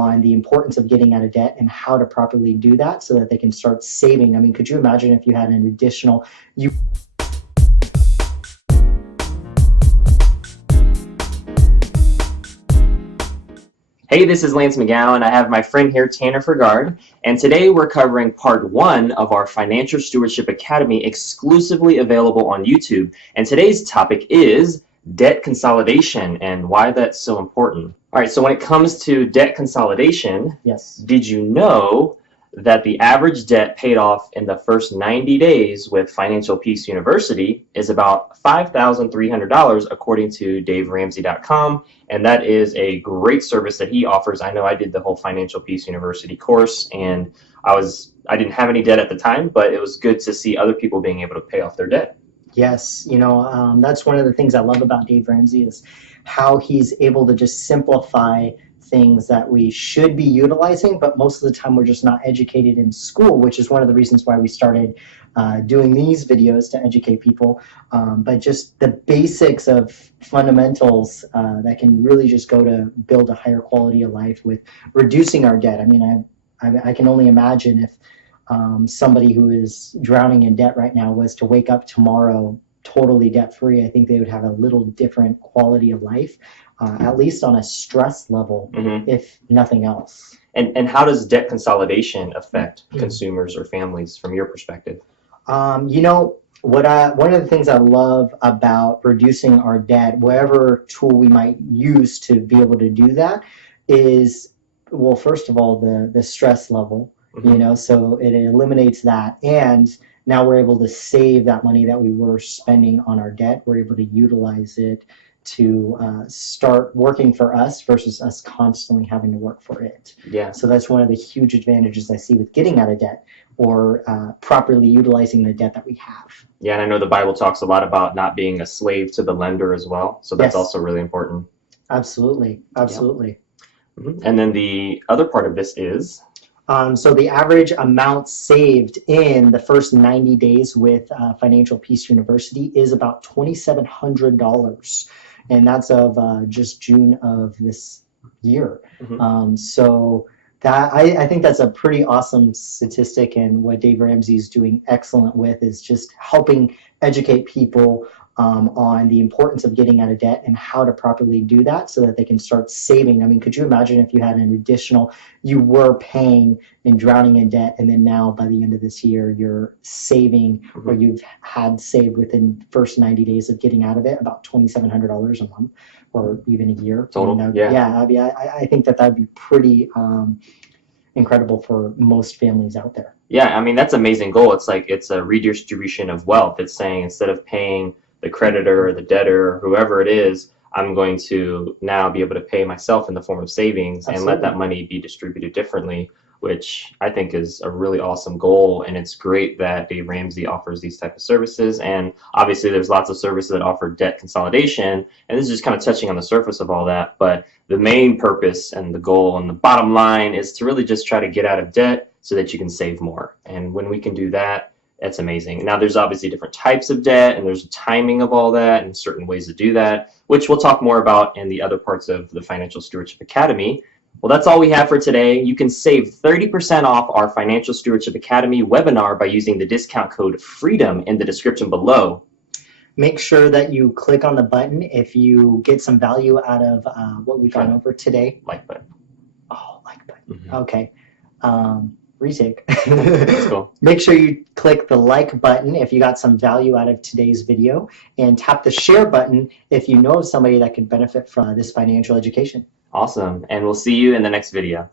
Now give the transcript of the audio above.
on the importance of getting out of debt and how to properly do that so that they can start saving. I mean, could you imagine if you had an additional, Hey, this is Lance McGowan. I have my friend here, Tanner Fergard, and today we're covering part 1 of our Financial Stewardship Academy, exclusively available on YouTube. And today's topic is debt consolidation and why that's so important. All right, so when it comes to debt consolidation, yes, did you know that the average debt paid off in the first 90 days with Financial Peace University is about $5,300 according to DaveRamsey.com, and that is a great service that he offers. I know I did the whole Financial Peace University course, and I didn't have any debt at the time, but it was good to see other people being able to pay off their debt. Yes, that's one of the things I love about Dave Ramsey is how he's able to just simplify things that we should be utilizing, but most of the time we're just not educated in school, which is one of the reasons why we started doing these videos to educate people. But just the basics of fundamentals that can really just go to build a higher quality of life with reducing our debt. I mean, I can only imagine if somebody who is drowning in debt right now was to wake up tomorrow totally debt-free, I think they would have a little different quality of life, at least on a stress level, if nothing else. And how does debt consolidation affect consumers or families from your perspective? One of the things I love about reducing our debt, whatever tool we might use to be able to do that, is, well, first of all, the stress level. So it eliminates that, and now we're able to save that money that we were spending on our debt. We're able to utilize it to start working for us versus us constantly having to work for it. Yeah. So that's one of the huge advantages I see with getting out of debt, or properly utilizing the debt that we have. Yeah, and I know the Bible talks a lot about not being a slave to the lender as well, so that's also really important. Absolutely, absolutely. Yeah. And then the other part of this is? So the average amount saved in the first 90 days with Financial Peace University is about $2,700, and that's of just June of this year. So that I think that's a pretty awesome statistic, and what Dave Ramsey is doing excellent with is just helping educate people on the importance of getting out of debt and how to properly do that so that they can start saving. I mean, could you imagine if you had an additional, you were paying and drowning in debt, and then now by the end of this year, you're saving, or you've had saved within the first 90 days of getting out of it, about $2,700 a month, or even a year. Total, yeah. I think that would be pretty incredible for most families out there. Yeah, I mean, that's an amazing goal. It's like, it's a redistribution of wealth. It's saying, instead of paying the creditor or the debtor or whoever it is, I'm going to now be able to pay myself in the form of savings. Absolutely. And let that money be distributed differently, which I think is a really awesome goal. And it's great that Dave Ramsey offers these type of services. And obviously there's lots of services that offer debt consolidation, and this is just kind of touching on the surface of all that. But the main purpose and the goal and the bottom line is to really just try to get out of debt so that you can save more. And when we can do that, that's amazing. Now, there's obviously different types of debt, and there's timing of all that and certain ways to do that, which we'll talk more about in the other parts of the Financial Stewardship Academy. Well, that's all we have for today. You can save 30% off our Financial Stewardship Academy webinar by using the discount code FREEDOM in the description below. Make sure that you click on the button if you get some value out of what we've gone over today. Like button. Oh, like button. Okay. Retake. Let's go. Make sure you click the like button if you got some value out of today's video, and tap the share button if you know of somebody that could benefit from this financial education. Awesome. And we'll see you in the next video.